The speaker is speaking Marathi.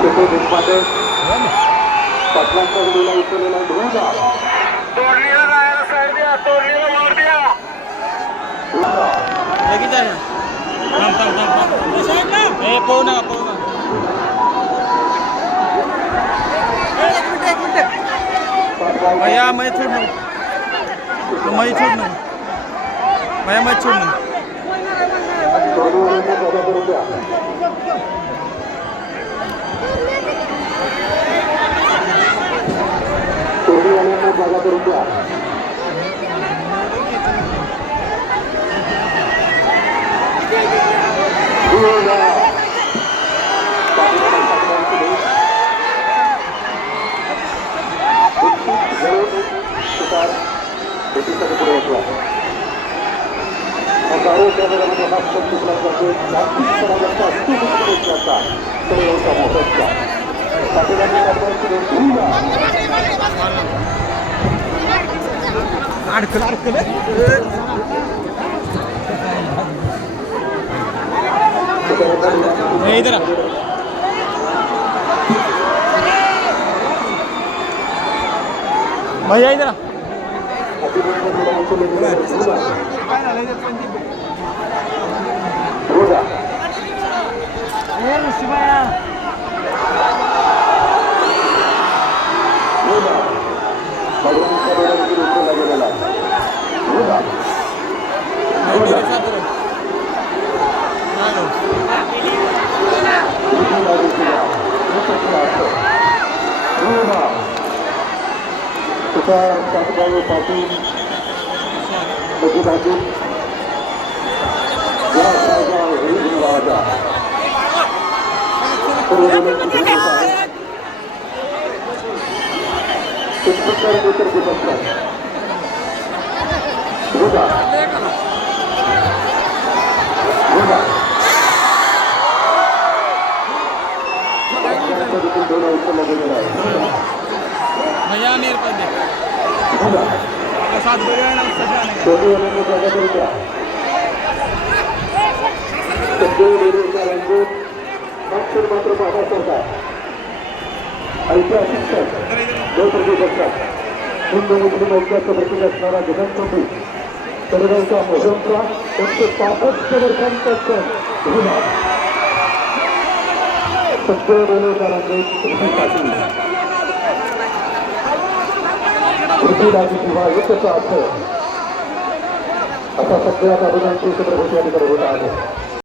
शेतू देशपांडे पाटलांचा गुडीला उचललेला धुळा तोडणीला जायला साईड द्या, तोडणीला वर द्या. लगेच आहे. थांब थांब थांब थांब. ए पाहू नका पाहू नका. भैया मैं छोड़ दूँ, मैं छोड़ दूँ भैया, मैं छोड़ दूँ. जागा करून द्या. अडकल अडकल. इधर भैया इधर पाटील पाटील भैया मेरे पास दे साथ बढ़िया ना सजाने मात्र बाबा सरकार ऐतिहासिक हिंदू मुस्लिम ऐक्याचं प्रतीक असणारा जगन्नाथी तळेगावचा मोहनचा 165 वर्षांचा सण सगळे रेल्वेदारांचे पाटील पृथ्वीराजी किंवा एकचा अर्थ असा सगळ्यात अभिमानची चित्रपती या ठिकाणी होत आहे.